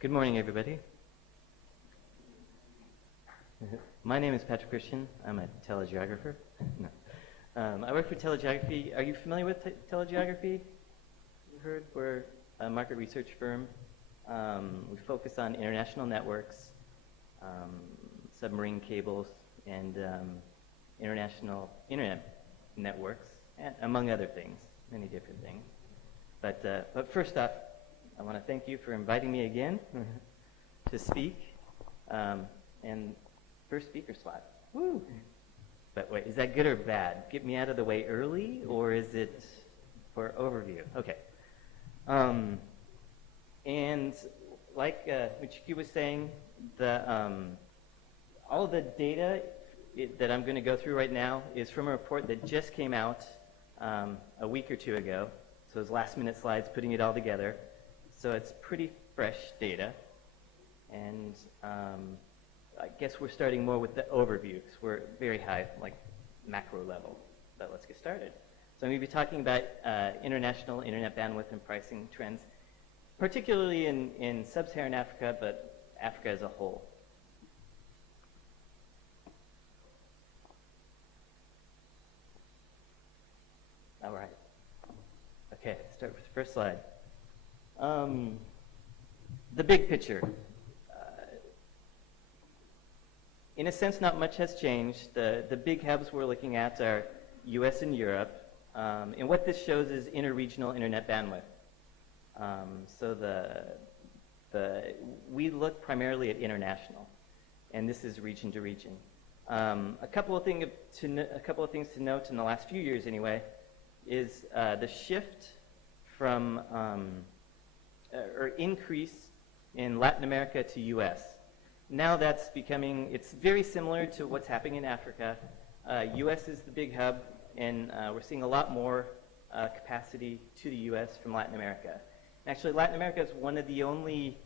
Good morning, everybody. My name is Patrick Christian. I'm a telegeographer. No. I work for telegeography. Are you familiar with telegeography? You heard? We're a market research firm. We focus on international networks, submarine cables, and international internet networks, and among other things, many different things. But first off, I want to thank you for inviting me again to speak. And first speaker slot. Woo! But wait, is that good or bad? Get me out of the way early, or is it for overview? Okay. And like Michiki was saying, all of the data that I'm going to go through right now is from a report that just came out a week or two ago. So it's last-minute slides, putting it all together. So it's pretty fresh data. And I guess we're starting more with the overview, because we're very high, like macro level. But let's get started. So I'm going to be talking about international internet bandwidth and pricing trends, particularly in sub-Saharan Africa, but Africa as a whole. All right. Okay, let's start with the first slide. The big picture. In a sense, not much has changed. The big hubs we're looking at are US and Europe. And what this shows is interregional internet bandwidth. So we look primarily at international, and this is region to region. A couple of things to note in the last few years, anyway, is the shift from or increase in Latin America to US. Now that's becoming, it's very similar to what's happening in Africa. US is the big hub, and we're seeing a lot more capacity to the US from Latin America. Actually, Latin America is one of the only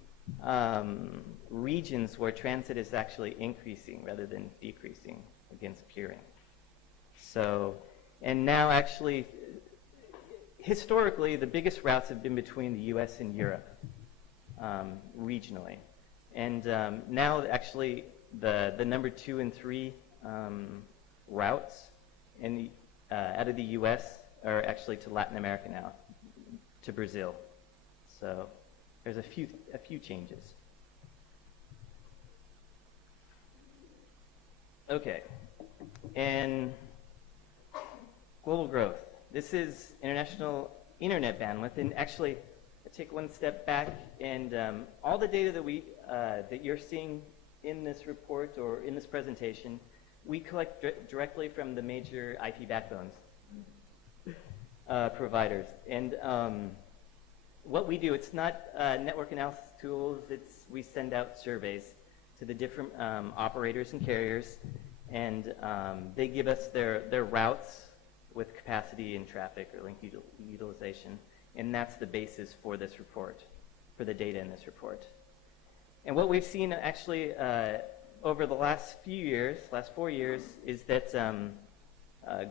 regions where transit is actually increasing rather than decreasing against peering. So, and now actually, historically, the biggest routes have been between the US and Europe, regionally. And now, actually, the number 2 and 3 routes out of the US are actually to Latin America now, to Brazil. So there's a few changes. Okay, and global growth. This is international internet bandwidth, and actually, I take one step back, and all the data that you're seeing in this report or in this presentation, we collect directly from the major IP backbones providers. And what we do, it's not network analysis tools. We send out surveys to the different operators and carriers, and they give us their routes with capacity and traffic or link utilization, and that's the basis for this report, for the data in this report. And what we've seen actually over the last 4 years, is that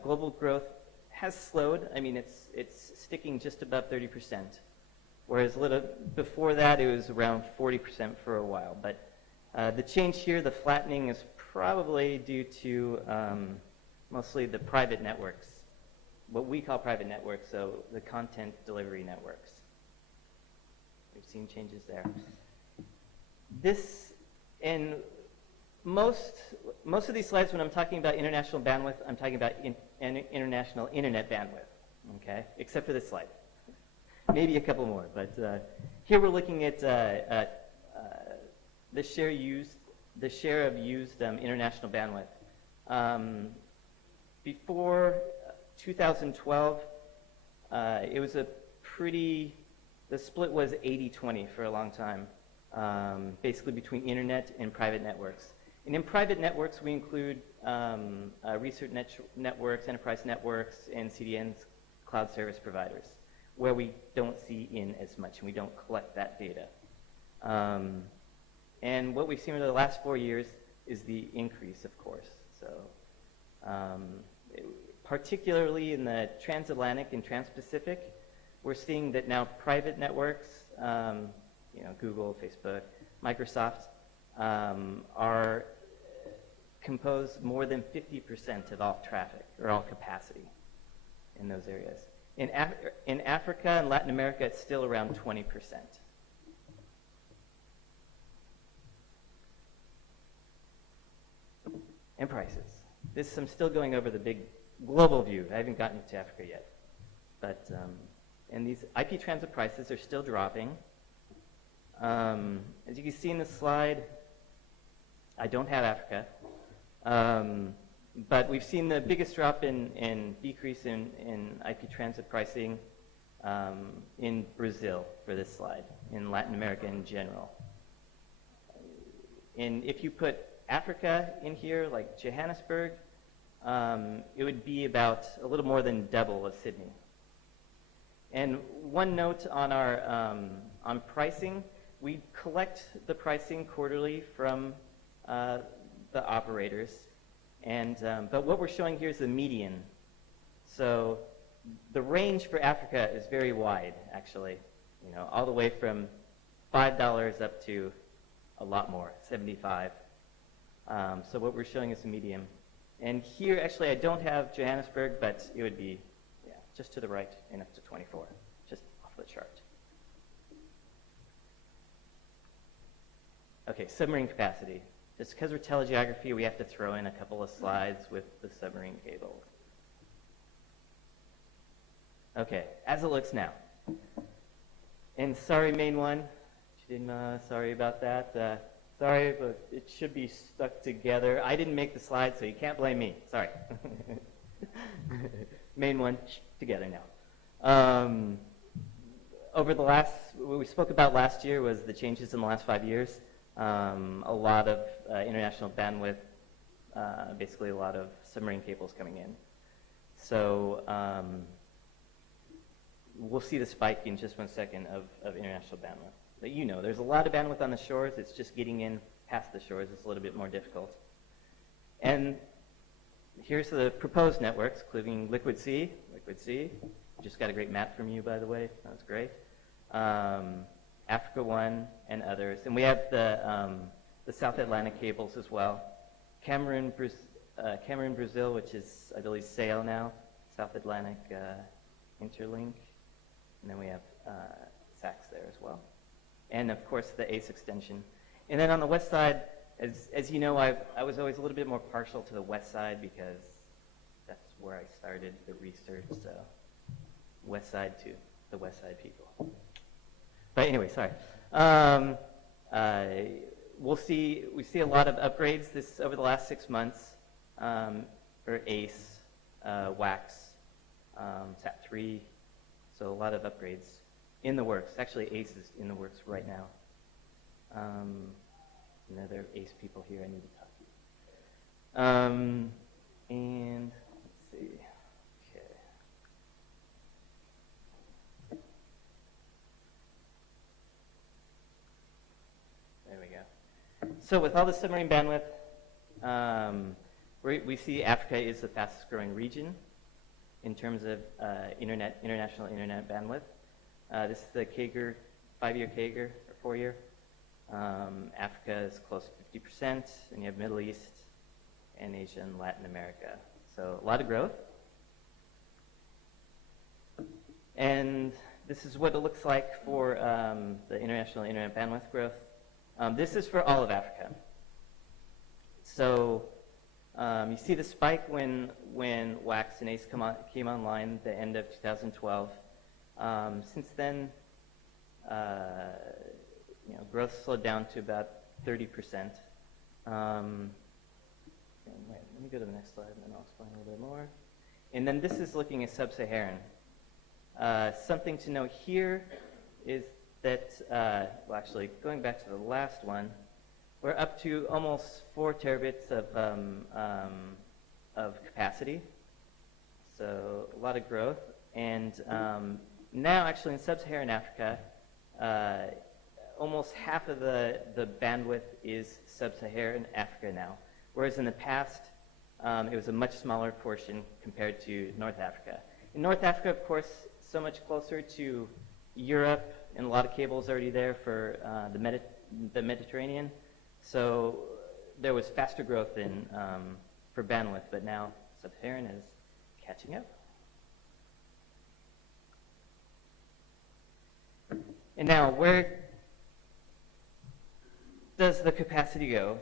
global growth has slowed. I mean, it's sticking just above 30%, whereas a little before that it was around 40% for a while. But the change here, the flattening, is probably due to mostly the private networks, what we call private networks, so the content delivery networks. We've seen changes there. This, and most of these slides, when I'm talking about international bandwidth, I'm talking about international internet bandwidth, okay? Except for this slide. Maybe a couple more, but here we're looking at the share of used international bandwidth. Before 2012, it was the split was 80-20 for a long time, basically between internet and private networks. And in private networks, we include research networks, enterprise networks, and CDNs, cloud service providers, where we don't see in as much, and we don't collect that data. And what we've seen over the last 4 years is the increase, of course. So, particularly in the transatlantic and transpacific, we're seeing that now private networks Google, Facebook, Microsoft, compose more than 50% of all traffic or all capacity in those areas. In Africa and Latin America, it's still around 20%. And prices. I'm still going over the big global view. I haven't gotten to Africa yet. But, and these IP transit prices are still dropping. As you can see in this slide, I don't have Africa. But we've seen the biggest drop in decrease in IP transit pricing in Brazil for this slide, in Latin America in general. And if you put Africa in here, like Johannesburg, it would be about a little more than double of Sydney. And one note on our on pricing, we collect the pricing quarterly from the operators, and but what we're showing here is the median. So the range for Africa is very wide, actually, all the way from $5 up to a lot more, 75. So what we're showing is the median. And here, actually, I don't have Johannesburg, but it would be just to the right and up to 24, just off the chart. Okay, submarine capacity. Just because we're telegeography, we have to throw in a couple of slides with the submarine cables. Okay, as it looks now. And sorry, main one. Sorry about that. Sorry, but it should be stuck together. I didn't make the slide, so you can't blame me. Sorry. Main one, together now. Over the what we spoke about last year was the changes in the last 5 years. A lot of international bandwidth, basically a lot of submarine cables coming in. So we'll see the spike in just 1 second of international bandwidth. But there's a lot of bandwidth on the shores. It's just getting in past the shores. It's a little bit more difficult. And here's the proposed networks, including Liquid Sea. Just got a great map from you, by the way. That was great. Africa 1 and others. And we have the South Atlantic cables as well. Cameroon, Brazil, which is, I believe, SAIL now, South Atlantic Interlink. And then we have SACs there as well. And, of course, the ACE extension. And then on the west side, as you know, I was always a little bit more partial to the west side because that's where I started the research, so west side to the west side people. But anyway, sorry. We see a lot of upgrades over the last 6 months for ACE, WAX, SAT3, so a lot of upgrades in the works. Actually, ACE is in the works right now. Another ACE people here I need to talk to. And let's see. Okay. There we go. So with all the submarine bandwidth, we see Africa is the fastest growing region in terms of international internet bandwidth. This is the CAGR, 5-year CAGR, or 4-year. Africa is close to 50%, and you have Middle East and Asia and Latin America. So a lot of growth. And this is what it looks like for the international internet bandwidth growth. This is for all of Africa. So you see the spike when WAX and ACE came online at the end of 2012. Since then, growth slowed down to about 30%. Let me go to the next slide, and then I'll explain a little bit more. And then this is looking at sub-Saharan. Something to note here is that, well, actually, going back to the last one, we're up to almost 4 terabits of capacity. So a lot of growth. And now, actually, in sub-Saharan Africa, almost half of the bandwidth is sub-Saharan Africa now, whereas in the past, it was a much smaller portion compared to North Africa. In North Africa, of course, so much closer to Europe and a lot of cables already there for the Mediterranean. So there was faster growth in for bandwidth, but now sub-Saharan is catching up. And now, where does the capacity go?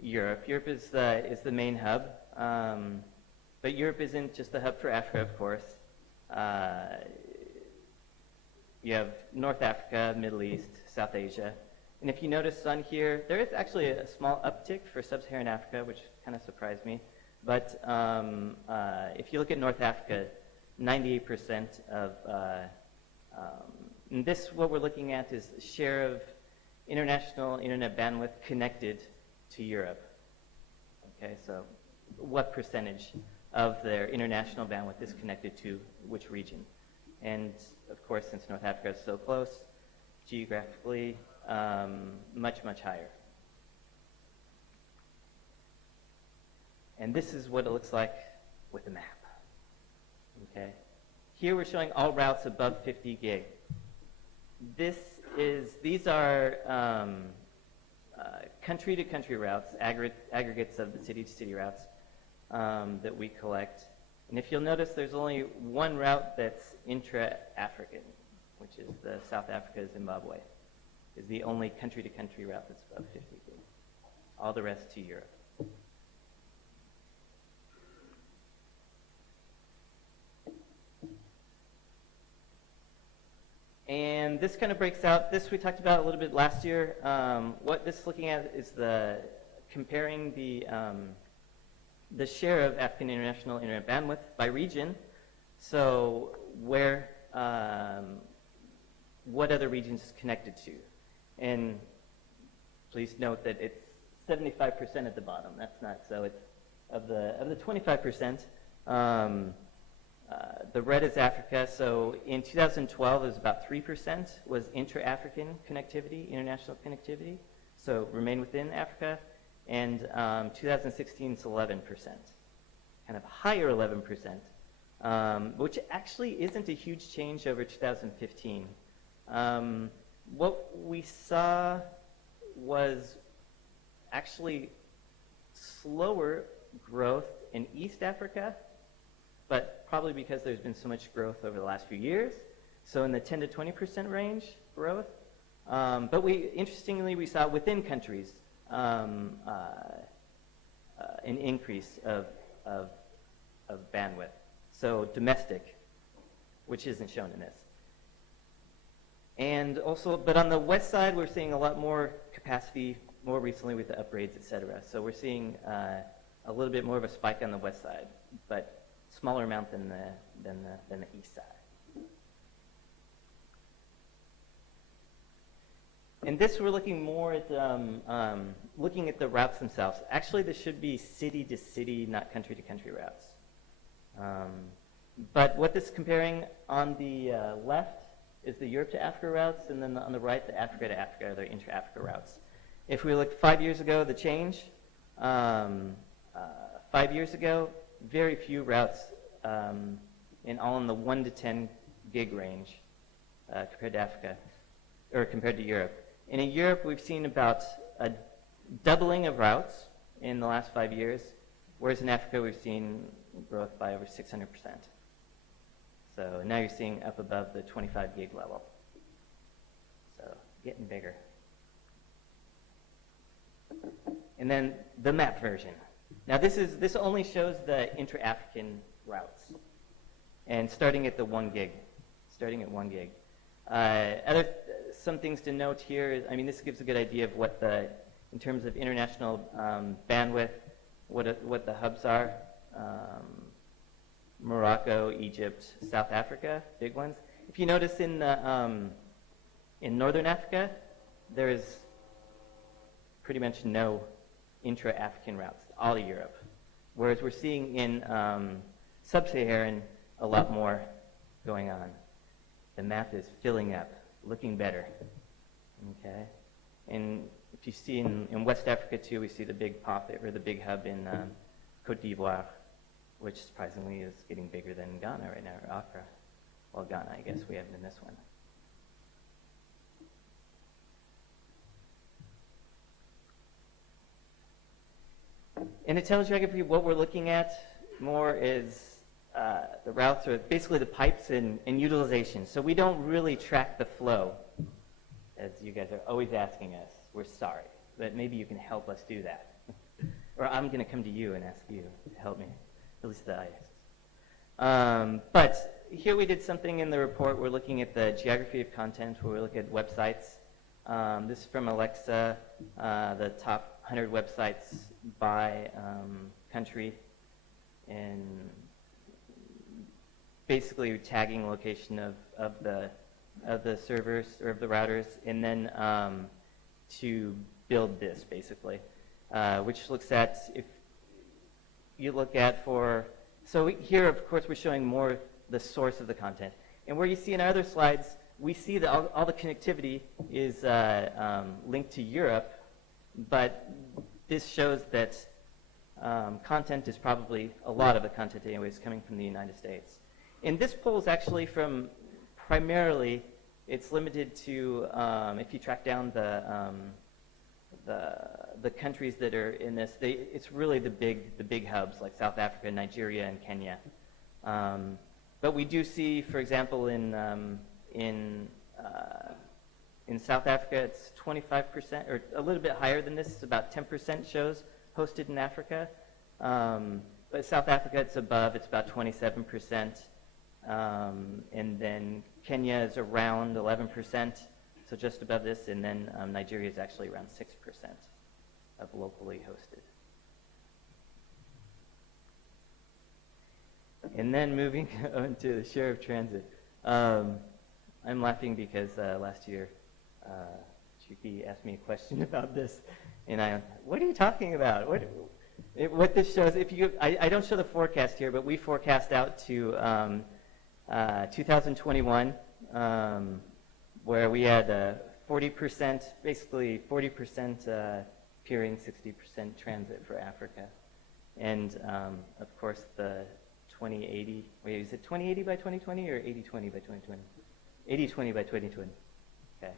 Europe. Europe is the main hub, but Europe isn't just the hub for Africa, of course. You have North Africa, Middle East, South Asia. And if you notice on here, there is actually a small uptick for sub-Saharan Africa, which kind of surprised me. But if you look at North Africa, 98% of, and this, what we're looking at is share of international internet bandwidth connected to Europe. Okay, so what percentage of their international bandwidth is connected to which region? And of course, since North Africa is so close, geographically, much, much higher. And this is what it looks like with a map. Okay, here we're showing all routes above 50 gig. These are country-to-country routes, aggregates of the city-to-city routes that we collect. And if you'll notice, there's only one route that's intra-African, which is the South Africa-Zimbabwe, is the only country-to-country route that's above 50 gig. All the rest to Europe. And this kind of breaks out, this we talked about a little bit last year. What this is looking at is comparing the share of African international internet bandwidth by region. So where, what other regions it's connected to. And please note that it's 75% at the bottom. That's not, so it's, of the 25%, the red is Africa. So in 2012, it was about 3% was intra-African connectivity, international connectivity. So remain within Africa. And 2016 is 11%, kind of a higher 11%, which actually isn't a huge change over 2015. What we saw was actually slower growth in East Africa, but probably because there's been so much growth over the last few years. So in the 10 to 20% range growth. But interestingly, we saw within countries an increase of bandwidth. So domestic, which isn't shown in this. And also, but on the west side, we're seeing a lot more capacity more recently with the upgrades, et cetera. So we're seeing a little bit more of a spike on the west side, but smaller amount than the east side. And this, we're looking more at looking at the routes themselves. Actually, this should be city to city, not country to country routes. But what this is comparing on the left is the Europe to Africa routes, and then on the right, the Africa to Africa, the intra-Africa routes. If we look 5 years ago, the change, 5 years ago, very few routes, and all in the 1 to 10 gig range compared to Africa, or compared to Europe. And in Europe, we've seen about a doubling of routes in the last 5 years, whereas in Africa, we've seen growth by over 600%. So now you're seeing up above the 25 gig level. So getting bigger. And then the map version. Now this only shows the intra-African routes, and starting at the 1 gig. Starting at 1 gig. Some things to note here is, I mean, this gives a good idea of what in terms of international bandwidth, what the hubs are. Morocco, Egypt, South Africa, big ones. If you notice in Northern Africa, there is pretty much no intra-African routes, all of Europe. Whereas we're seeing in sub-Saharan a lot more going on. The map is filling up, looking better. Okay, and if you see in West Africa too, we see the big pop or the big hub in Cote d'Ivoire, which surprisingly is getting bigger than Ghana right now, or Accra. Well, Ghana, I guess we have in this one. In a telegeography, what we're looking at more is the routes, or basically the pipes and utilization. So we don't really track the flow, as you guys are always asking us. We're sorry, but maybe you can help us do that. Or I'm going to come to you and ask you to help me, at least the IXs. But here we did something in the report. We're looking at the geography of content, where we look at websites. This is from Alexa, the top 100 websites by country, and basically tagging location of the servers or of the routers, and then to build this basically, which looks at, if you look at so here of course we're showing more the source of the content, and where you see in our other slides, we see that all the connectivity is linked to Europe, but this shows that content is probably, a lot of the content anyways, coming from the United States. And this poll is actually from, primarily, it's limited to, if you track down the countries that are in this, it's really the big hubs like South Africa, Nigeria, and Kenya. But we do see, for example, in South Africa, it's 25%, or a little bit higher than this. It's about 10% shows hosted in Africa. But South Africa, it's above. It's about 27%. And then Kenya is around 11%, so just above this. And then Nigeria is actually around 6% of locally hosted. And then moving on to the share of transit. I'm laughing because last year, Chuki asked me a question about this, and what are you talking about? What this shows, I don't show the forecast here, but we forecast out to 2021, where we had 40%, basically 40% peering, 60% transit for Africa, and of course the 2080. Wait, is it 2080 by 2020 or 80-20 by 2020? 80-20 by 2020. Okay,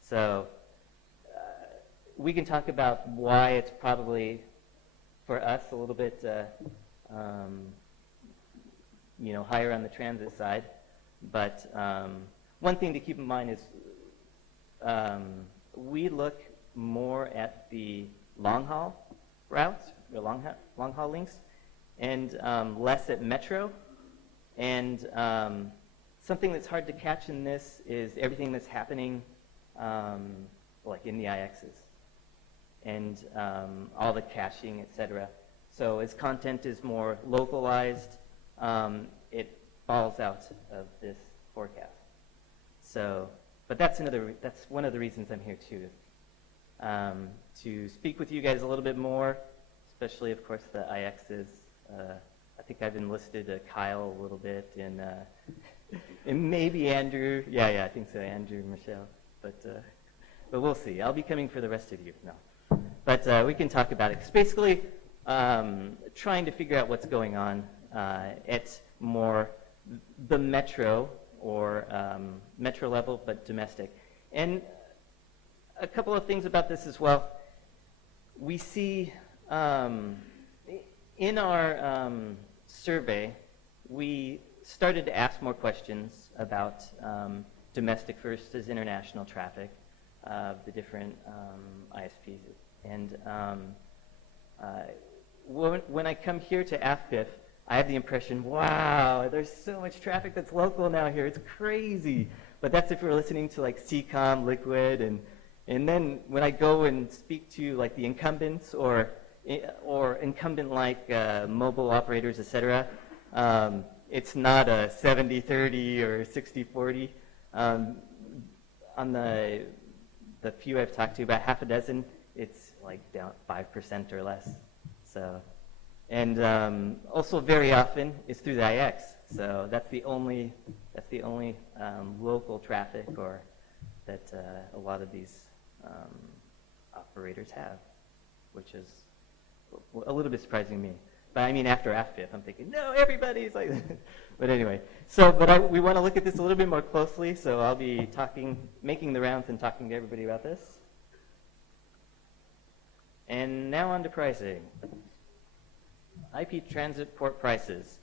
so we can talk about why it's probably for us a little bit, higher on the transit side. But one thing to keep in mind is we look more at the long haul routes, the long haul links, and less at metro. And something that's hard to catch in this is everything that's happening like in the IXs and all the caching, etc. So as content is more localized, it falls out of this forecast. So, but that's one of the reasons I'm here too, to speak with you guys a little bit more, especially of course the IXs. I think I've enlisted Kyle a little bit, and maybe Andrew. Yeah, I think so, Andrew and Michelle. But we'll see. I'll be coming for the rest of you. No, but we can talk about it. Because basically, trying to figure out what's going on at more the metro or metro level, but domestic. And a couple of things about this as well. We see in our survey, we started to ask more questions about domestic versus international traffic of the different ISPs. And when I come here to AfPIF, I have the impression, wow, there's so much traffic that's local now here. It's crazy. But that's if we're listening to like CCOM, Liquid, and then when I go and speak to like the incumbents or incumbent-like mobile operators, etc., it's not a 70-30 or 60-40. On the few I've talked to, about half a dozen, it's like down 5% or less. So, and also very often it's through the IX. So that's the only local traffic or that a lot of these operators have, which is a little bit surprising to me. But I mean, after AfPIF, I'm thinking, no, everybody's like that. But anyway, so, we want to look at this a little bit more closely, so I'll be making the rounds and talking to everybody about this. And now on to pricing. IP transit port prices.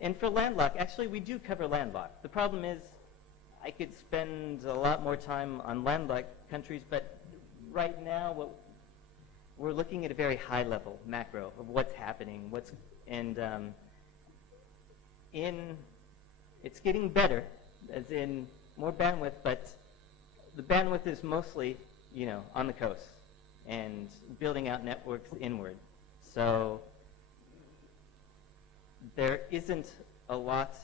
And for landlocked, actually we do cover landlocked. The problem is I could spend a lot more time on landlocked countries, but right now we're looking at a very high level, macro, of what's happening, it's getting better, as in more bandwidth, but the bandwidth is mostly, on the coast and building out networks inward. So there isn't a lot,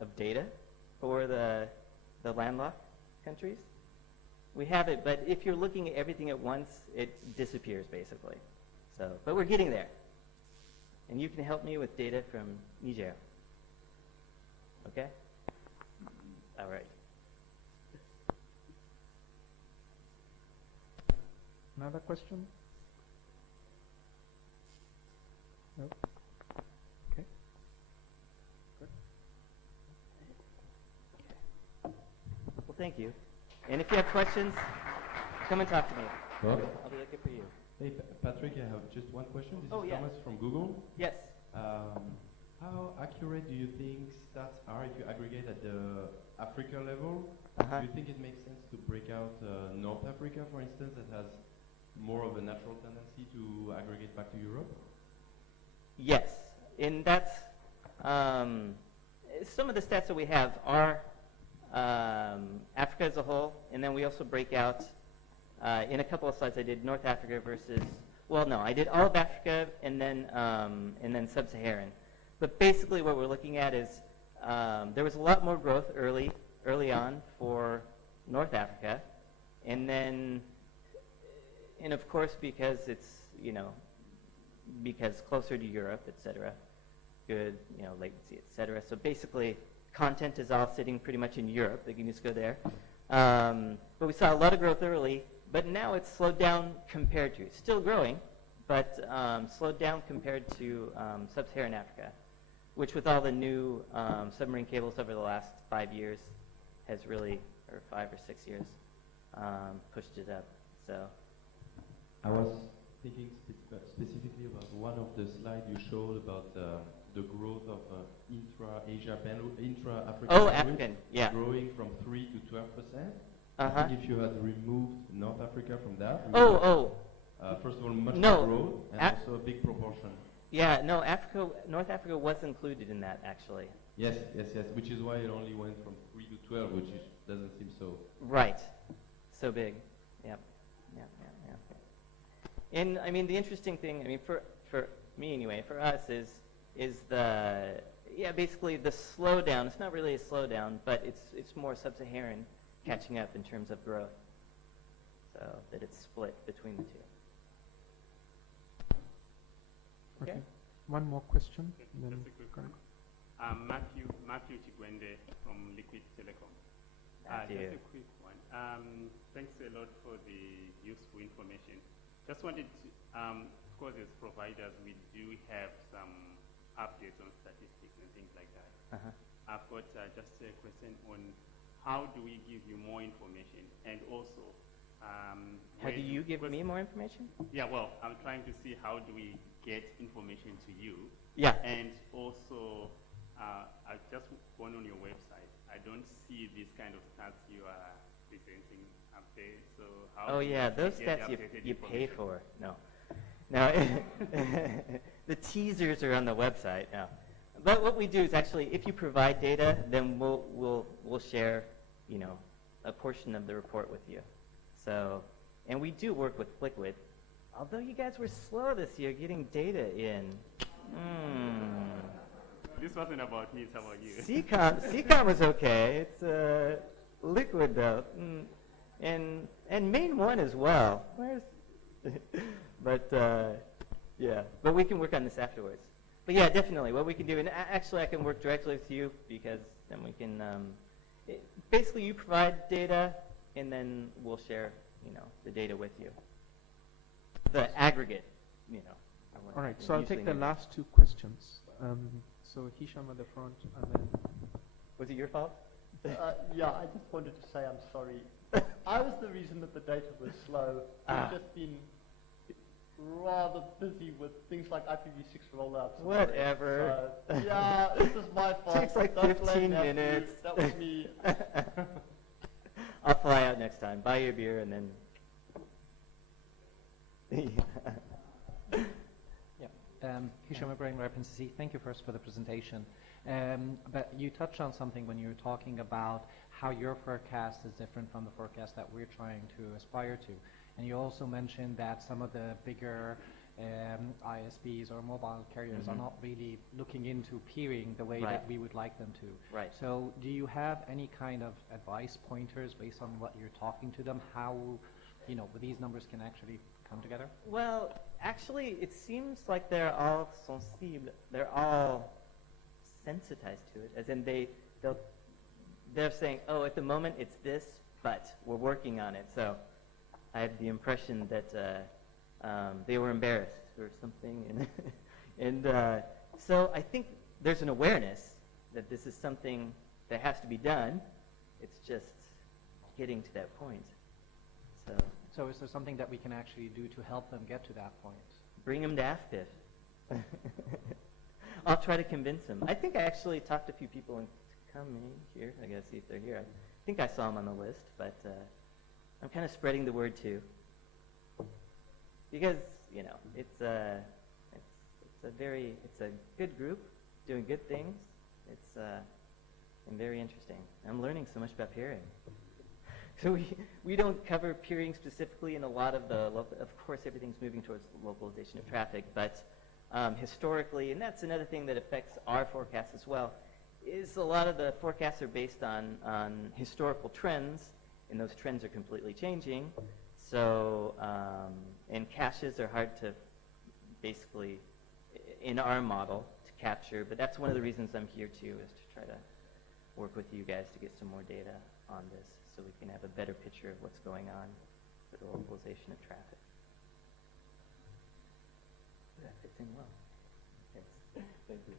of data for the landlocked countries. We have it, but if you're looking at everything at once, it disappears basically. So, but we're getting there. And you can help me with data from Niger. Okay? All right. Another question? No? Okay. Good. Well, thank you. And if you have questions, come and talk to me. Well, I'll be looking for you. hey, Patrick, I have just one question. This is yeah. Thomas from Google. Yes. How accurate do you think stats are if you aggregate at the Africa level? Do you think it makes sense to break out North Africa, for instance, that has more of a natural tendency to aggregate back to Europe? Yes, and that's some of the stats that we have are Africa as a whole, and then we also break out in a couple of slides. I did North Africa versus, I did all of Africa and then Sub-Saharan. But basically, what we're looking at is there was a lot more growth early on for North Africa, and of course because it's because closer to Europe, et cetera, good, latency, et cetera. So basically, content is all sitting pretty much in Europe. They can just go there. But we saw a lot of growth early, but now it's slowed down compared to, still growing, but slowed down compared to Sub-Saharan Africa, which with all the new submarine cables over the last 5 years has really, or 5 or 6 years, pushed it up. So I was thinking specifically about one of the slides you showed about the growth of intra-Asia, intra-African African, yeah. growing from 3 to 12%. I think if you had removed North Africa from that, first of all, much more growth, and also a big proportion. Yeah, no, North Africa was included in that, actually. Yes, which is why it only went from 3 to 12, which doesn't seem so... Right, so big, yep. And, the interesting thing, for me anyway, for us is basically the slowdown. It's not really a slowdown, but it's more Sub-Saharan catching up in terms of growth, so that it's split between the two. Okay. One more question. Just a quick one. Matthew Chigwende from Liquid Telecom. Just a quick one. Thanks a lot for the useful information. Just wanted to, of course, as providers, we do have some updates on statistics and things like that. I've got just a question on how do we give you more information, and also how do you give me more information? Yeah, well, I'm trying to see how do we get information to you. Yeah. And also, I've just gone on your website, see these kind of stats you are presenting up there. So how Oh do yeah, you those get stats the you updated pay information? for. No. No, the teasers are on the website now. But what we do is actually, if you provide data, then we'll share, you know, a portion of the report with you. So, and we do work with Liquid. Although you guys were slow this year getting data in. This wasn't about me, it's about you. CCOM was okay. It's Liquid though, and main one as well. Where's but yeah, but we can work on this afterwards. But yeah, definitely, what we can do, and actually I can work directly with you because then we can, basically you provide data and then we'll share, you know, the data with you. The aggregate, you know. All right, so I'll take the usually last two questions. So Hisham at the front, and then Was it your fault? Yeah, I just wanted to say I'm sorry. I was the reason that the data was slow. I've just been rather busy with things like IPv6 rollouts. Whatever. So, yeah, this is my fault. Takes like Don't blame 15 Matthew. minutes. That was me. I'll fly out next time. Buy your beer and then. Hisham Ibrahim, RepNCC. Thank you first for the presentation. But you touched on something when you were talking about how your forecast is different from the forecast that we're trying to aspire to. And you also mentioned that some of the bigger ISPs or mobile carriers are not really looking into peering the way that we would like them to. Right. So do you have any kind of advice pointers based on what you're talking to them, how, you know, these numbers can actually come together? Well, actually, it seems like they're all sensible. They're all sensitized to it, as in they're saying, oh, at the moment it's this, but we're working on it. So I had the impression that they were embarrassed or something, and so I think there's an awareness that this is something that has to be done. It's just getting to that point. So is there something that we can actually do to help them get to that point? Bring them to AfPIF. I'll try to convince them. I think I actually talked to a few people into coming here. I gotta see if they're here. I think I saw them on the list, but I'm kind of spreading the word too, because you know it's a good group doing good things. It's and very interesting. I'm learning so much about peering. So we don't cover peering specifically in a lot of the of course everything's moving towards localization of traffic, but historically, and that's another thing that affects our forecasts as well, is a lot of the forecasts are based on historical trends, and those trends are completely changing. So and caches are hard to basically in our model to capture, but that's one of the reasons I'm here too, is to try to work with you guys to get some more data on this, so we can have a better picture of what's going on for the localization of traffic. That fits in well. Thanks. Thank you.